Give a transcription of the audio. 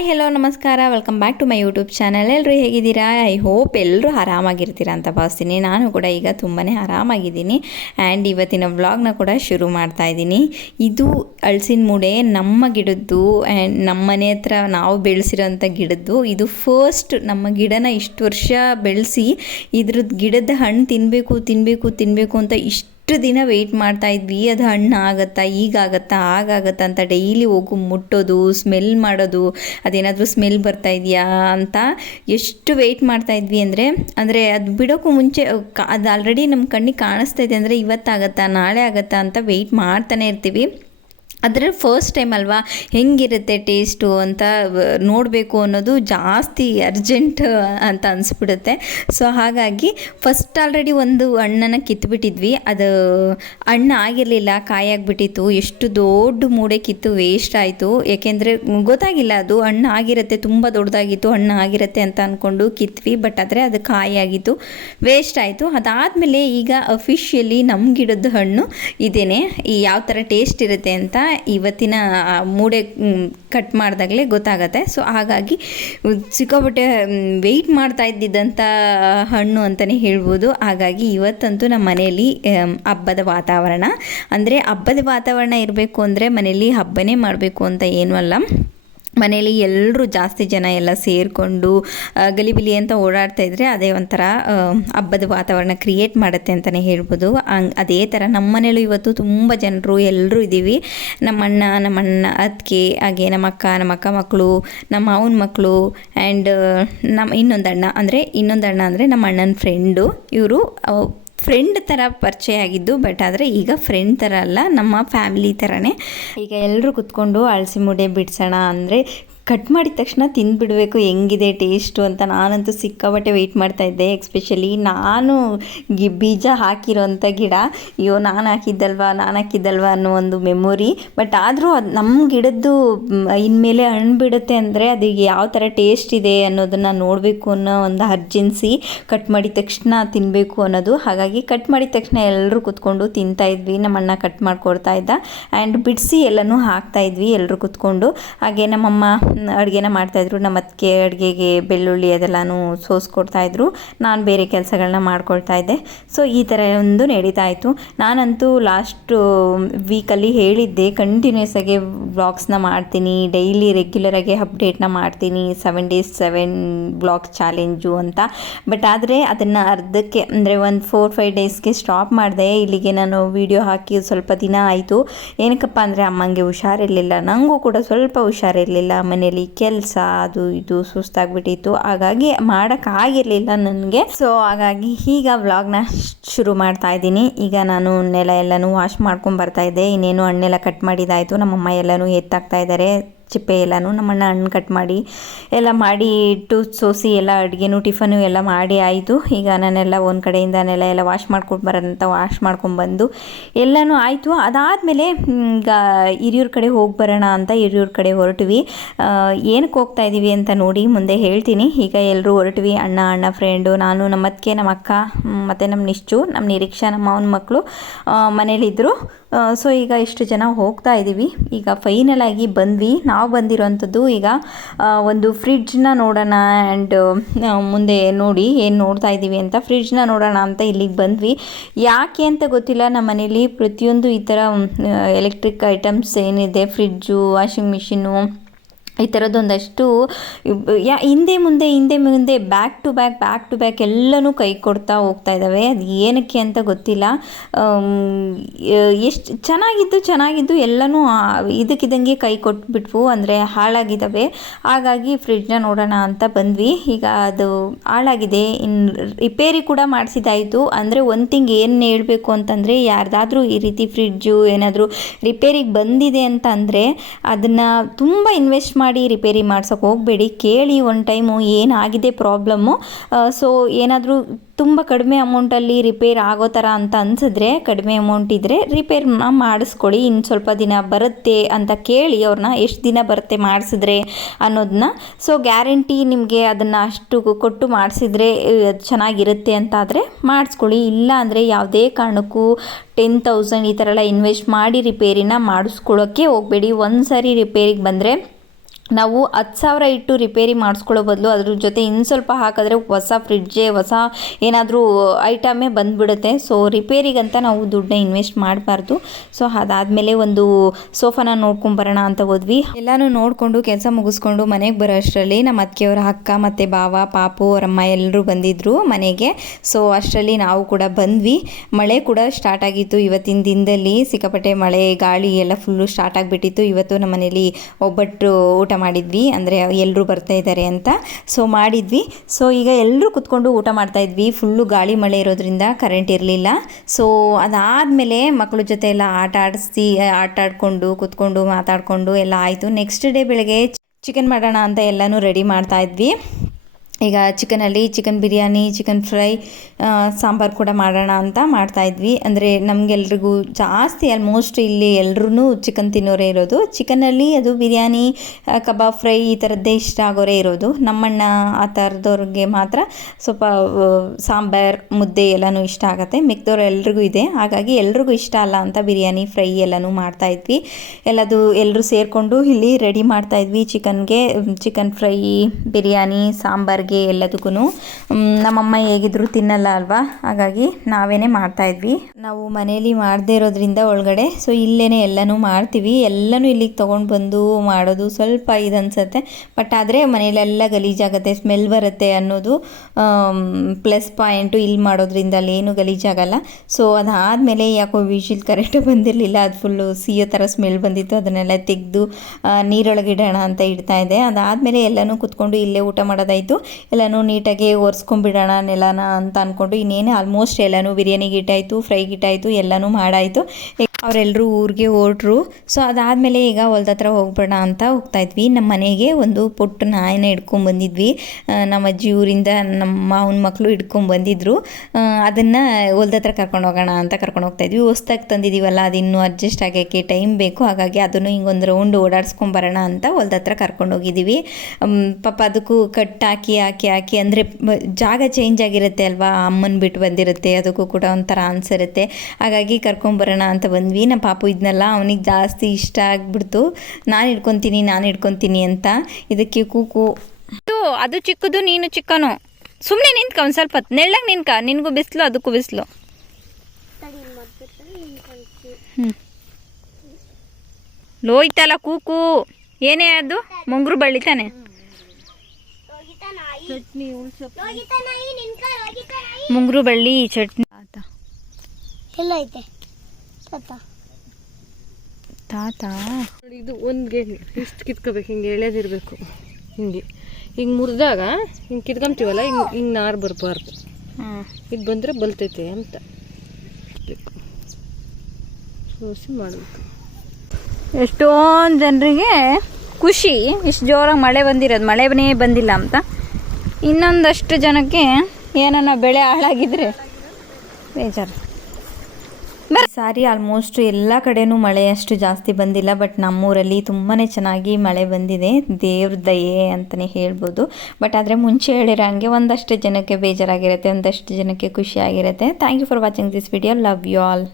Hi hello ನಮಸ್ಕಾರ, welcome back to my YouTube channel. ಎಲ್ಲರೂ ಹೇಗಿದ್ದೀರಾ? ಐ ಹೋಪ್ ಎಲ್ಲರೂ ಆರಾಮಾಗಿರ್ತೀರಾ ಅಂತ ಭಾವಿಸ್ತೀನಿ. ನಾನು ಕೂಡ ಈಗ ತುಂಬಾ ಆರಾಮಾಗಿದ್ದೀನಿ. ಆ್ಯಂಡ್ ಇವತ್ತಿನ ವ್ಲಾಗ್ನ ಕೂಡ ಶುರು ಮಾಡ್ತಾ ಇದ್ದೀನಿ. ಇದು ಹಲಸಿನ ಮೂಡೆ ನಮ್ಮ ಗಿಡದ್ದು ಆ್ಯಂಡ್ ನಮ್ಮ ಮನೆ ಹತ್ರ ನಾವು ಬೆಳೆಸಿರೋಂಥ ಗಿಡದ್ದು. ಇದು ಫಸ್ಟ್ ನಮ್ಮ ಗಿಡನ ಇಷ್ಟು ವರ್ಷ ಬೆಳೆಸಿ ಇದ್ರದ್ದು ಗಿಡದ ಹಣ್ಣು ತಿನ್ನಬೇಕು ಅಂತ ಇಷ್ಟು ದಿನ ವೆಯ್ಟ್ ಮಾಡ್ತಾ ಇದ್ವಿ. ಅದು ಹಣ್ಣು ಆಗುತ್ತಾ, ಈಗಾಗತ್ತಾ, ಆಗಾಗತ್ತಾ ಅಂತ ಡೈಲಿ ಹೋಗು ಮುಟ್ಟೋದು, ಸ್ಮೆಲ್ ಮಾಡೋದು, ಅದೇನಾದರೂ ಸ್ಮೆಲ್ ಬರ್ತಾ ಇದೆಯಾ ಅಂತ ಎಷ್ಟು ವೆಯ್ಟ್ ಮಾಡ್ತಾ ಇದ್ವಿ ಅಂದರೆ ಅದು ಬಿಡೋಕ್ಕೂ ಮುಂಚೆ ಅದು ಆಲ್ರೆಡಿ ನಮ್ಮ ಕಣ್ಣಿಗೆ ಕಾಣಿಸ್ತಾ ಇದೆ ಅಂದರೆ ಇವತ್ತಾಗತ್ತಾ ನಾಳೆ ಆಗುತ್ತಾ ಅಂತ ವೆಯ್ಟ್ ಮಾಡ್ತಾನೆ ಇರ್ತೀವಿ. ಅದರ ಫಸ್ಟ್ ಟೈಮ್ ಅಲ್ವಾ, ಹೆಂಗಿರುತ್ತೆ ಟೇಸ್ಟು ಅಂತ ನೋಡಬೇಕು ಅನ್ನೋದು ಜಾಸ್ತಿ ಅರ್ಜೆಂಟ್ ಅಂತ ಅನಿಸ್ಬಿಡುತ್ತೆ. ಸೊ ಹಾಗಾಗಿ ಫಸ್ಟ್ ಆಲ್ರೆಡಿ ಒಂದು ಹಣ್ಣನ್ನು ಕಿತ್ತುಬಿಟ್ಟಿದ್ವಿ. ಅದು ಹಣ್ಣು ಆಗಿರಲಿಲ್ಲ, ಕಾಯಾಗಿಬಿಟ್ಟಿತ್ತು. ಎಷ್ಟು ದೊಡ್ಡ ಮೂಡೆ ಕಿತ್ತು ವೇಸ್ಟ್ ಆಯಿತು. ಏಕೆಂದರೆ ಗೊತ್ತಾಗಿಲ್ಲ ಅದು ಹಣ್ಣು ಆಗಿರುತ್ತೆ, ತುಂಬ ದೊಡ್ಡದಾಗಿತ್ತು, ಹಣ್ಣು ಆಗಿರುತ್ತೆ ಅಂತ ಅಂದ್ಕೊಂಡು ಕಿತ್ವಿ. ಬಟ್ ಆದರೆ ಅದು ಕಾಯಾಗಿತ್ತು, ವೇಸ್ಟ್ ಆಯಿತು. ಅದಾದಮೇಲೆ ಈಗ ಅಫಿಷಿಯಲಿ ನಮ್ಮ ಗಿಡದ ಹಣ್ಣು ಇದೇನೆ, ಯಾವ ಥರ ಟೇಸ್ಟ್ ಇರುತ್ತೆ ಅಂತ ಇವತ್ತಿನ ಮೂಡೆ ಕಟ್ ಮಾಡಿದಾಗಲೇ ಗೊತ್ತಾಗತ್ತೆ. ಸೊ ಹಾಗಾಗಿ ಸಿಕ್ಕಾಪಟ್ಟೆ ವೆಯ್ಟ್ ಮಾಡ್ತಾ ಇದ್ದಿದ್ದಂಥ ಹಣ್ಣು ಅಂತಲೇ ಹೇಳ್ಬೋದು. ಹಾಗಾಗಿ ಇವತ್ತಂತೂ ನಮ್ಮ ಮನೆಯಲ್ಲಿ ಹಬ್ಬದ ವಾತಾವರಣ, ಅಂದರೆ ಹಬ್ಬದ ವಾತಾವರಣ ಇರಬೇಕು ಅಂದರೆ ಮನೆಯಲ್ಲಿ ಹಬ್ಬನೇ ಮಾಡಬೇಕು ಅಂತ ಏನೂ ಅಲ್ಲ. ಮನೆಯಲ್ಲಿ ಎಲ್ಲರೂ ಜಾಸ್ತಿ ಜನ ಎಲ್ಲ ಸೇರಿಕೊಂಡು ಗಲಿಬಿಲಿ ಅಂತ ಓಡಾಡ್ತಾಯಿದ್ರೆ ಅದೇ ಒಂಥರ ಹಬ್ಬದ ವಾತಾವರಣ ಕ್ರಿಯೇಟ್ ಮಾಡುತ್ತೆ ಅಂತಲೇ ಹೇಳ್ಬೋದು. ಅದೇ ಥರ ನಮ್ಮ ಮನೇಲೂ ಇವತ್ತು ತುಂಬ ಜನರು ಎಲ್ಲರೂ ಇದ್ದೀವಿ. ನಮ್ಮಣ್ಣ ಅತ್ತಿಗೆ, ಹಾಗೆ ನಮ್ಮ ಅಕ್ಕ ಮಕ್ಕಳು, ನಮ್ಮ ಮಾವನ ಮಕ್ಕಳು, ಆ್ಯಂಡ್ ನಮ್ಮ ಇನ್ನೊಂದು ಅಣ್ಣ ಅಂದರೆ ನಮ್ಮ ಅಣ್ಣನ ಫ್ರೆಂಡು. ಇವರು ಫ್ರೆಂಡ್ ಥರ ಪರಿಚಯ ಆಗಿದ್ದು, ಬಟ್ ಆದರೆ ಈಗ ಫ್ರೆಂಡ್ ಥರ ಅಲ್ಲ, ನಮ್ಮ ಫ್ಯಾಮಿಲಿ ಥರನೇ. ಈಗ ಎಲ್ಲರೂ ಕುತ್ಕೊಂಡು ಹಲಸಿನ ಮೂಡೆ ಬಿಡಿಸೋಣ ಅಂದರೆ ಕಟ್ ಮಾಡಿದ ತಕ್ಷಣ ತಿಂದುಬಿಡಬೇಕು ಹೆಂಗಿದೆ ಟೇಸ್ಟು ಅಂತ ನಾನಂತೂ ಸಿಕ್ಕಾಪಟ್ಟೆ ವೆಯ್ಟ್ ಮಾಡ್ತಾಯಿದ್ದೆ. ಎಕ್ಸ್ಪೆಷಲಿ ನಾನು ಬೀಜ ಹಾಕಿರೋಂಥ ಗಿಡ, ಅಯ್ಯೋ ನಾನು ಹಾಕಿದ್ದಲ್ವ ಅನ್ನೋ ಒಂದು ಮೆಮೊರಿ. ಬಟ್ ಆದರೂ ಅದು ನಮ್ಮ ಗಿಡದ್ದು ಇನ್ಮೇಲೆ ಹಣ್ಣು ಬಿಡುತ್ತೆ ಅಂದರೆ ಅದು ಯಾವ ಥರ ಟೇಸ್ಟ್ ಇದೆ ಅನ್ನೋದನ್ನು ನೋಡಬೇಕು ಅನ್ನೋ ಒಂದು ಅರ್ಜೆನ್ಸಿ, ಕಟ್ ಮಾಡಿದ ತಕ್ಷಣ ತಿನ್ನಬೇಕು ಅನ್ನೋದು. ಹಾಗಾಗಿ ಕಟ್ ಮಾಡಿದ ತಕ್ಷಣ ಎಲ್ಲರೂ ಕುತ್ಕೊಂಡು ತಿಂತಾಯಿದ್ವಿ. ನಮ್ಮ ಅಣ್ಣ ಕಟ್ ಮಾಡಿಕೊಡ್ತಾ ಇದ್ದ ಆ್ಯಂಡ್ ಬಿಡಿಸಿ ಎಲ್ಲನೂ ಹಾಕ್ತಾಯಿದ್ವಿ ಎಲ್ಲರೂ ಕುತ್ಕೊಂಡು. ಹಾಗೆ ನಮ್ಮಮ್ಮ ಅಡುಗೆನ ಮಾಡ್ತಾಯಿದ್ರು. ನಮ್ಮ ಅತ್ತಿಗೆ ಅಡುಗೆಗೆ ಬೆಳ್ಳುಳ್ಳಿ ಅದೆಲ್ಲನೂ ಸೋಸ್ಕೊಡ್ತಾಯಿದ್ರು, ನಾನು ಬೇರೆ ಕೆಲಸಗಳನ್ನ ಮಾಡ್ಕೊಳ್ತಾ ಇದ್ದೆ. ಸೊ ಈ ಥರ ಒಂದು ನಡೀತಾ ಇತ್ತು. ನಾನಂತೂ ಲಾಸ್ಟ್ ವೀಕಲ್ಲಿ ಹೇಳಿದ್ದೆ ಕಂಟಿನ್ಯೂಸ್ ಆಗಿ ವ್ಲಾಗ್ಸ್ನ ಮಾಡ್ತೀನಿ, ಡೈಲಿ ರೆಗ್ಯುಲರಾಗಿ ಅಪ್ಡೇಟ್ನ ಮಾಡ್ತೀನಿ, 7 days 7 ವ್ಲಾಗ್ ಚಾಲೆಂಜು ಅಂತ. ಬಟ್ ಆದರೆ ಅದನ್ನು ಅರ್ಧಕ್ಕೆ ಅಂದರೆ ಒಂದು 4-5 daysಗೆ ಸ್ಟಾಪ್ ಮಾಡಿದೆ. ಇಲ್ಲಿಗೆ ನಾನು ವಿಡಿಯೋ ಹಾಕಿ ಸ್ವಲ್ಪ ದಿನ ಆಯಿತು. ಏನಕ್ಕಪ್ಪ ಅಂದರೆ ಅಮ್ಮಂಗೆ ಹುಷಾರಿರಲಿಲ್ಲ, ನನಗೂ ಕೂಡ ಸ್ವಲ್ಪ ಹುಷಾರಿರಲಿಲ್ಲ, ಮನೇಲಿ ಕೆಲಸ ಅದು ಇದು ಸುಸ್ತಾಗ್ಬಿಟ್ಟಿತ್ತು. ಹಾಗಾಗಿ ಮಾಡೋಕ್ಕಾಗಿರಲಿಲ್ಲ ನನಗೆ. ಸೊ ಹಾಗಾಗಿ ಈಗ ವ್ಲಾಗ್ನ ಶುರು ಮಾಡ್ತಾ ಇದ್ದೀನಿ. ಈಗ ನಾನು ನೆಲ ಎಲ್ಲನೂ ವಾಶ್ ಮಾಡ್ಕೊಂಡು ಬರ್ತಾಯಿದ್ದೆ. ಇನ್ನೇನು ಹಣ್ಣೆಲ್ಲ ಕಟ್ ಮಾಡಿದ್ದಾಯಿತು. ನಮ್ಮಮ್ಮ ಎಲ್ಲನೂ ಎತ್ತಾಕ್ತಾ ಇದ್ದಾರೆ, ಚಿಪ್ಪೆ ಎಲ್ಲನೂ. ನಮ್ಮಣ್ಣ ಹಣ್ಣು ಕಟ್ ಮಾಡಿ ಎಲ್ಲ ಮಾಡಿ ಇಟ್ಟು ಸೋಸಿ ಎಲ್ಲ ಅಡುಗೆನೂ ಟಿಫನು ಎಲ್ಲ ಮಾಡಿ ಆಯಿತು. ಈಗ ನಾನೆಲ್ಲ ಒಂದು ಕಡೆಯಿಂದ ನೆಲ ಎಲ್ಲ ವಾಶ್ ಮಾಡ್ಕೊಂಡು ಬರೋದಂತ ವಾಶ್ ಮಾಡ್ಕೊಂಡ್ಬಂದು ಎಲ್ಲನೂ ಆಯಿತು. ಅದಾದಮೇಲೆ ಈಗ ಹಿರಿಯೂರ ಕಡೆ ಹೋಗಿ ಬರೋಣ ಅಂತ ಹಿರಿಯೂರ ಕಡೆ ಹೊರಟ್ವಿ. ಏನಕ್ಕೆ ಹೋಗ್ತಾ ಇದ್ದೀವಿ ಅಂತ ನೋಡಿ ಮುಂದೆ ಹೇಳ್ತೀನಿ. ಈಗ ಎಲ್ಲರೂ ಹೊರಟ್ವಿ, ಅಣ್ಣ ಫ್ರೆಂಡು, ನಾನು, ನಮ್ಮ ಅತ್ತಿಗೆ, ನಮ್ಮ ಅಕ್ಕ, ಮತ್ತು ನಮ್ಮ ನಿಶ್ಚು, ನಮ್ಮ ನಿರೀಕ್ಷಾ, ನಮ್ಮ ಮಾವನ ಮಕ್ಕಳು ಮನೇಲಿದ್ದರು. ಸೊ ಈಗ ಇಷ್ಟು ಜನ ಹೋಗ್ತಾ ಇದ್ದೀವಿ. ಈಗ ಫೈನಲ್ ಆಗಿ ಬಂದ್ವಿ. ನಾವು ಬಂದಿರೋವಂಥದ್ದು ಈಗ ಒಂದು ಫ್ರಿಡ್ಜ್ನ ನೋಡೋಣ ಆ್ಯಂಡ್ ಮುಂದೆ ನೋಡಿ ಏನು ನೋಡ್ತಾ ಇದ್ದೀವಿ ಅಂತ ಫ್ರಿಡ್ಜ್ನ ನೋಡೋಣ ಅಂತ ಇಲ್ಲಿಗೆ ಬಂದ್ವಿ. ಯಾಕೆ ಅಂತ ಗೊತ್ತಿಲ್ಲ, ನಮ್ಮ ಮನೇಲಿ ಪ್ರತಿಯೊಂದು ಈ ಥರ ಎಲೆಕ್ಟ್ರಿಕ್ ಐಟಮ್ಸ್ ಏನಿದೆ, ಫ್ರಿಡ್ಜು, ವಾಷಿಂಗ್ ಮಿಷಿನ್ನು, ಈ ಥರದ್ದೊಂದಷ್ಟು ಹಿಂದೆ ಮುಂದೆ ಬ್ಯಾಕ್ ಟು ಬ್ಯಾಕ್ ಎಲ್ಲನೂ ಕೈ ಕೊಡ್ತಾ ಹೋಗ್ತಾ ಇದ್ದಾವೆ. ಅದು ಏನಕ್ಕೆ ಅಂತ ಗೊತ್ತಿಲ್ಲ. ಎಷ್ಟು ಚೆನ್ನಾಗಿದ್ದು ಎಲ್ಲನೂ ಇದಕ್ಕಿದ್ದಂಗೆ ಕೈ ಕೊಟ್ಬಿಟ್ವು, ಅಂದರೆ ಹಾಳಾಗಿದ್ದಾವೆ. ಹಾಗಾಗಿ ಫ್ರಿಡ್ಜ್ನ ನೋಡೋಣ ಅಂತ ಬಂದ್ವಿ. ಈಗ ಅದು ಹಾಳಾಗಿದೆ, ಇನ್ನು ರಿಪೇರಿ ಕೂಡ ಮಾಡಿಸಿದಾಯಿತು. ಅಂದರೆ ಒಂದು ಥಿಂಗ್ ಏನು ಹೇಳಬೇಕು ಅಂತಂದರೆ, ಯಾರ್ದಾದ್ರೂ ಈ ರೀತಿ ಫ್ರಿಡ್ಜು ಏನಾದರೂ ರಿಪೇರಿಗೆ ಬಂದಿದೆ ಅಂತ ಅಂದರೆ ಅದನ್ನು ತುಂಬ ಇನ್ವೆಸ್ಟ್ ಮಾಡಿ ರಿಪೇರಿ ಮಾಡ್ಸೋಕೆ ಹೋಗಬೇಡಿ. ಕೇಳಿ ಒಂದು ಟೈಮು ಏನಾಗಿದೆ ಪ್ರಾಬ್ಲಮ್ಮು. ಸೊ ಏನಾದರೂ ತುಂಬ ಕಡಿಮೆ ಅಮೌಂಟಲ್ಲಿ ರಿಪೇರ್ ಆಗೋ ಥರ ಅಂತ ಅನಿಸಿದ್ರೆ, ಕಡಿಮೆ ಅಮೌಂಟ್ ಇದ್ದರೆ ರಿಪೇರ್ನ ಮಾಡಿಸ್ಕೊಳ್ಳಿ, ಇನ್ನು ಸ್ವಲ್ಪ ದಿನ ಬರುತ್ತೆ ಅಂತ ಕೇಳಿ ಅವ್ರನ್ನ, ಎಷ್ಟು ದಿನ ಬರುತ್ತೆ ಮಾಡಿಸಿದ್ರೆ ಅನ್ನೋದನ್ನ. ಸೊ ಗ್ಯಾರಂಟಿ ನಿಮಗೆ ಅದನ್ನು ಅಷ್ಟು ಕೊಟ್ಟು ಮಾಡಿಸಿದ್ರೆ ಚೆನ್ನಾಗಿರುತ್ತೆ ಅಂತಾದರೆ ಮಾಡಿಸ್ಕೊಳ್ಳಿ. ಇಲ್ಲ ಅಂದರೆ ಯಾವುದೇ ಕಾರಣಕ್ಕೂ 10,000 ಈ ಥರ ಎಲ್ಲ ಇನ್ವೆಸ್ಟ್ ಮಾಡಿ ರಿಪೇರಿನ ಮಾಡಿಸ್ಕೊಳ್ಳೋಕ್ಕೆ ಹೋಗಬೇಡಿ. ಒಂದು ಸಾರಿ ರಿಪೇರಿಗೆ ಬಂದರೆ ನಾವು 10,000 ಇಟ್ಟು ರಿಪೇರಿ ಮಾಡಿಸ್ಕೊಳ್ಳೋ ಬದಲು ಅದ್ರ ಜೊತೆ ಇನ್ನು ಸ್ವಲ್ಪ ಹಾಕಿದ್ರೆ ಹೊಸ ಫ್ರಿಡ್ಜೇ ಹೊಸ ಏನಾದರೂ ಐಟಮೇ ಬಂದುಬಿಡುತ್ತೆ. ಸೊ ರಿಪೇರಿಗಂತ ನಾವು ದುಡ್ಡನ್ನ ಇನ್ವೆಸ್ಟ್ ಮಾಡಬಾರ್ದು. ಸೊ ಅದಾದಮೇಲೆ ಒಂದು ಸೋಫಾನ ನೋಡ್ಕೊಂಬರೋಣ ಅಂತ ಹೋದ್ವಿ. ಎಲ್ಲನೂ ನೋಡಿಕೊಂಡು ಕೆಲಸ ಮುಗಿಸ್ಕೊಂಡು ಮನೆಗೆ ಬರೋ ಅಷ್ಟರಲ್ಲಿ ನಮ್ಮ ಅತ್ತಿಗೆಯವರ ಅಕ್ಕ ಮತ್ತು ಭಾವ, ಪಾಪು, ಅವರಮ್ಮ ಎಲ್ಲರೂ ಬಂದಿದ್ದರು ಮನೆಗೆ. ಸೊ ಅಷ್ಟರಲ್ಲಿ ನಾವು ಕೂಡ ಬಂದ್ವಿ. ಮಳೆ ಕೂಡ ಸ್ಟಾರ್ಟ್ ಆಗಿತ್ತು ಇವತ್ತಿನ ದಿನದಲ್ಲಿ. ಸಿಕ್ಕಾಪಟ್ಟೆ ಮಳೆ, ಗಾಳಿ ಎಲ್ಲ ಫುಲ್ಲು ಸ್ಟಾರ್ಟ್ ಆಗಿಬಿಟ್ಟಿತ್ತು. ಇವತ್ತು ನಮ್ಮ ಮನೇಲಿ ಒಬ್ಬಟ್ಟು ಊಟ ಮಾಡಿದ್ವಿ, ಅಂದರೆ ಎಲ್ಲರೂ ಬರ್ತಾ ಇದ್ದಾರೆ ಅಂತ. ಸೊ ಮಾಡಿದ್ವಿ. ಸೊ ಈಗ ಎಲ್ಲರೂ ಕುತ್ಕೊಂಡು ಊಟ ಮಾಡ್ತಾಯಿದ್ವಿ. ಫುಲ್ಲು ಗಾಳಿ ಮಳೆ ಇರೋದ್ರಿಂದ ಕರೆಂಟ್ ಇರಲಿಲ್ಲ. ಸೊ ಅದಾದಮೇಲೆ ಮಕ್ಕಳ ಜೊತೆ ಎಲ್ಲ ಆಟ ಆಡಿಕೊಂಡು ಕುತ್ಕೊಂಡು ಮಾತಾಡಿಕೊಂಡು ಎಲ್ಲ ಆಯಿತು. ನೆಕ್ಸ್ಟ್ ಡೇ ಬೆಳಗ್ಗೆ ಚಿಕನ್ ಮಾಡೋಣ ಅಂತ ಎಲ್ಲನೂ ರೆಡಿ ಮಾಡ್ತಾಯಿದ್ವಿ. ಈಗ chicken biryani, chicken fry, sambar ಕೂಡ ಮಾಡೋಣ ಅಂತ ಮಾಡ್ತಾಯಿದ್ವಿ. ಅಂದರೆ ನಮಗೆಲ್ರಿಗೂ ಜಾಸ್ತಿ ಆಲ್ಮೋಸ್ಟ್ ಇಲ್ಲಿ ಎಲ್ಲರೂ ಚಿಕನ್ ತಿನ್ನೋರೇ ಇರೋದು. ಚಿಕನಲ್ಲಿ ಅದು ಬಿರಿಯಾನಿ, ಕಬಾಬ್ ಫ್ರೈ ಈ ಥರದ್ದೇ ಇಷ್ಟ ಆಗೋರೇ ಇರೋದು. ನಮ್ಮಣ್ಣ ಆ ಥರದವ್ರಿಗೆ ಮಾತ್ರ ಸ್ವಲ್ಪ ಸಾಂಬಾರು, ಮುದ್ದೆ ಎಲ್ಲನೂ ಇಷ್ಟ ಆಗುತ್ತೆ. ಮಿಕ್ದವ್ರು ಎಲ್ರಿಗೂ ಇದೆ. ಹಾಗಾಗಿ ಎಲ್ರಿಗೂ ಇಷ್ಟ ಅಲ್ಲ ಅಂತ ಬಿರಿಯಾನಿ, ಫ್ರೈ ಎಲ್ಲನೂ ಮಾಡ್ತಾಯಿದ್ವಿ. ಎಲ್ಲರೂ ಸೇರಿಕೊಂಡು ಇಲ್ಲಿ ರೆಡಿ ಮಾಡ್ತಾಯಿದ್ವಿ ಚಿಕನ್ ಫ್ರೈ, ಬಿರಿಯಾನಿ, ಸಾಂಬಾರ್ಗೆ ಎಲ್ಲದಕ್ಕೂ. ನಮ್ಮಮ್ಮ ಹೇಗಿದ್ರು ತಿನ್ನಲ್ಲ ಅಲ್ವಾ, ಹಾಗಾಗಿ ನಾವೇನೇ ಮಾಡ್ತಾಯಿದ್ವಿ. ನಾವು ಮನೇಲಿ ಮಾಡದೇ ಇರೋದ್ರಿಂದ ಒಳಗಡೆ, ಸೊ ಇಲ್ಲೇ ಎಲ್ಲನೂ ಮಾಡ್ತೀವಿ. ಎಲ್ಲನೂ ಇಲ್ಲಿಗೆ ತೊಗೊಂಡು ಬಂದು ಮಾಡೋದು ಸ್ವಲ್ಪ ಇದನ್ಸುತ್ತೆ. ಬಟ್ ಆದರೆ ಮನೇಲೆಲ್ಲ ಗಲೀಜಾಗುತ್ತೆ, ಸ್ಮೆಲ್ ಬರುತ್ತೆ ಅನ್ನೋದು ಪ್ಲಸ್ ಪಾಯಿಂಟು. ಇಲ್ಲಿ ಮಾಡೋದ್ರಿಂದ ಅಲ್ಲೇನು ಗಲೀಜಾಗಲ್ಲ. ಸೊ ಅದಾದಮೇಲೆ ಯಾಕೋ ವಿಷಿಲ್ ಕರೆಕ್ಟಾಗಿ ಬಂದಿರಲಿಲ್ಲ, ಅದು ಫುಲ್ಲು ಸಿಯೋ ಥರ ಸ್ಮೆಲ್ ಬಂದಿತ್ತು. ಅದನ್ನೆಲ್ಲ ತೆಗೆದು ನೀರೊಳಗೆ ಇಡೋಣ ಅಂತ ಇಡ್ತಾಯಿದ್ದೆ. ಅದಾದಮೇಲೆ ಎಲ್ಲನೂ ಕುತ್ಕೊಂಡು ಇಲ್ಲೇ ಊಟ ಮಾಡೋದಾಯಿತು. ಎಲ್ಲನೂ ನೀಟಾಗಿ ಒರೆಸ್ಕೊಂಡ್ಬಿಡೋಣ ನೆಲನ ಅಂತ ಅಂದ್ಕೊಂಡು ಇನ್ನೇನು ಆಲ್ಮೋಸ್ಟ್ ಎಲ್ಲನೂ ಬಿರಿಯಾನಿ ಗಿಟ್ಟಾಯಿತು, ಫ್ರೈ ಗಿಟ್ಟಾಯಿತು, ಎಲ್ಲನೂ ಮಾಡಾಯಿತು. ಅವರೆಲ್ಲರೂ ಊರಿಗೆ ಹೊರಟ್ರು. ಸೊ ಅದಾದಮೇಲೆ ಈಗ ಹೊಲ್ದ ಹತ್ರ ಹೋಗ್ಬೇಡ ಅಂತ ಹೋಗ್ತಾಯಿದ್ವಿ. ನಮ್ಮ ಮನೆಗೆ ಒಂದು ಪುಟ್ಟ ನಾಯಿನ ಹಿಡ್ಕೊಂಡ್ಬಂದಿದ್ವಿ. ನಮ್ಮ ಅಜ್ಜಿ ಊರಿಂದ ನಮ್ಮ ಮಾವನ ಮಕ್ಕಳು ಹಿಡ್ಕೊಂಡ್ಬಂದಿದ್ರು. ಅದನ್ನು ಹೊಲ್ದ ಹತ್ರ ಕರ್ಕೊಂಡು ಹೋಗೋಣ ಅಂತ ಕರ್ಕೊಂಡು ಹೋಗ್ತಾಯಿದ್ವಿ. ಹೊಸ್ದಾಗಿ ತಂದಿದ್ದೀವಲ್ಲ, ಅದು ಇನ್ನೂ ಅಡ್ಜಸ್ಟ್ ಆಗೋಕ್ಕೆ ಟೈಮ್ ಬೇಕು. ಹಾಗಾಗಿ ಅದನ್ನು ಹಿಂಗೊಂದು ರೌಂಡ್ ಓಡಾಡ್ಸ್ಕೊಂಬರೋಣ ಅಂತ ಹೊಲ್ದ ಹತ್ರ ಕರ್ಕೊಂಡು ಹೋಗಿದ್ದೀವಿ. ಪಾಪ ಅದಕ್ಕೂ ಕಟ್ ಹಾಕಿ ಅಂದರೆ ಜಾಗ ಚೇಂಜ್ ಆಗಿರುತ್ತೆ ಅಲ್ವಾ, ಅಮ್ಮನ ಬಿಟ್ಟು ಬಂದಿರುತ್ತೆ, ಅದಕ್ಕೂ ಕೂಡ ಒಂಥರ ಅನ್ಸಿರುತ್ತೆ. ಹಾಗಾಗಿ ಕರ್ಕೊಂಬರೋಣ ಅಂತ ಬಂದ್ವಿ. ನಮ್ಮ ಪಾಪು ಇದನ್ನೆಲ್ಲ ಅವನಿಗೆ ಜಾಸ್ತಿ ಇಷ್ಟ ಆಗಿಬಿಡ್ತು. ನಾನು ಹಿಡ್ಕೊತೀನಿ ಅಂತ. ಇದಕ್ಕೆ ಕೂಕು ಅದು ಚಿಕ್ಕದು, ನೀನು ಚಿಕ್ಕನು, ಸುಮ್ಮನೆ ನಿಂತ್ಕ ಒಂದು ಸ್ವಲ್ಪ ಹೊತ್ತು ನೆಳ್ಳಗೆ ನಿನ್ಕ, ನಿನಗೂ ಬಿಸಿಲು ಅದಕ್ಕೂ ಬಿಸಿಲು. ಲೋಯ್ತಲ್ಲ ಕೂಕು, ಏನೇ ಅದು ಮುಂಗುರು ಬಳ್ಳಿ ತಾನೆ. ಮುಂಗುರು ಬಳ್ಳಿ ಚಟ್ನಿ ಎಲ್ಲ ಐತೆ ತಾತ. ಇದು ಒಂದು ಇಷ್ಟು ಕಿತ್ಕೋಬೇಕು, ಹಿಂಗೆ ಎಳೆದಿರ್ಬೇಕು. ಹಿಂಗೆ ಮುರಿದಾಗ ಹಿಂಗೆ ಕಿತ್ಕೊಂತೀವಲ್ಲ, ಹಿಂಗೆ ನಾರು ಬರಬಾರ್ದು. ಇದು ಬಂದರೆ ಬಲ್ತೈತೆ ಅಂತ ಸೋಸಿ ಮಾಡಬೇಕು. ಎಷ್ಟೊಂದು ಜನರಿಗೆ ಖುಷಿ ಇಷ್ಟು ಜೋರಾಗಿ ಮಳೆ ಬಂದಿರೋದು, ಮಳೆನೇ ಬಂದಿಲ್ಲ ಅಂತ. ಇನ್ನೊಂದಷ್ಟು ಜನಕ್ಕೆ ಏನನ್ನ ಬೆಳೆ ಹಾಳಾಗಿದ್ರೆ ಬೇಜಾರು. ಸಾರಿ ಆಲ್ಮೋಸ್ಟ್ ಎಲ್ಲ ಕಡೆನೂ ಮಳೆ ಅಷ್ಟು ಜಾಸ್ತಿ ಬಂದಿಲ್ಲ. ಬಟ್ ನಮ್ಮೂರಲ್ಲಿ ತುಂಬಾ ಚೆನ್ನಾಗಿ ಮಳೆ ಬಂದಿದೆ, ದೇವ್ರ ದಯೆ ಅಂತಲೇ ಹೇಳ್ಬೋದು. ಬಟ್ ಆದರೆ ಮುಂಚೆ ಹೇಳಿರೋ ಹಂಗೆ ಒಂದಷ್ಟು ಜನಕ್ಕೆ ಬೇಜಾರಾಗಿರುತ್ತೆ, ಒಂದಷ್ಟು ಜನಕ್ಕೆ ಖುಷಿಯಾಗಿರುತ್ತೆ. Thank you for watching this video. Love you all.